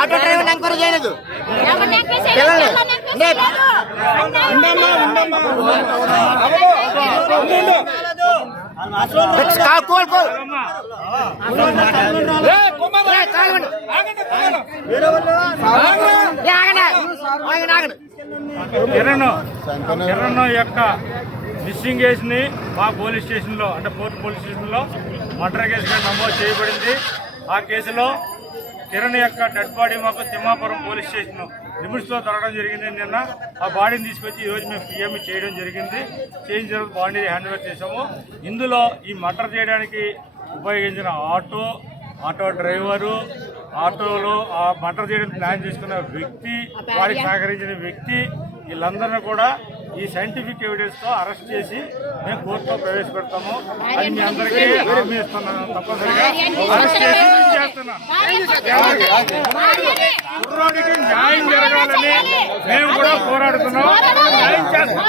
Auto driver enquiry చేయలేదు. కిరణ్ యొక్క missing కేసుని మా పోలీస్ స్టేషన్లో అంటే ఫోర్త్ పోలీస్ స్టేషన్లో మర్డర్ కేసుగా నమోదు చేయబడింది. ఆ కేసులో కిరణ్ యొక్క డెడ్ బాడీ మాకు తిమ్మాపురం పోలీస్ స్టేషన్ లిమిట్స్లో దొరకడం జరిగింది. నిన్న ఆ బాడీని తీసుకొచ్చి ఈరోజు మేము పిఎంఈ చేయడం జరిగింది. చేయించిన తర్వాత బాడీని హ్యాండ్ ఓవర్ చేసాము. ఇందులో ఈ మర్డర్ చేయడానికి ఉపయోగించిన ఆటో డ్రైవరు, ఆటోలో ఆ మర్డర్ చేయడానికి ప్లాన్ చేసుకున్న వ్యక్తి, వారికి సహకరించిన వ్యక్తి, వీళ్ళందరినీ కూడా ఈ సైంటిఫిక్ ఎవిడెన్స్ తో అరెస్ట్ చేసి మేము కోర్టులో ప్రవేశపెడతాము. అది మీ అందరికీ హామీ ఇస్తున్నాను. తప్పనిసరిగా అరెస్ట్ చేసి చేస్తున్నాను. కుర్రాడికి న్యాయం జరగాలని మేము కూడా పోరాడుతున్నాం. న్యాయం చేస్తాం.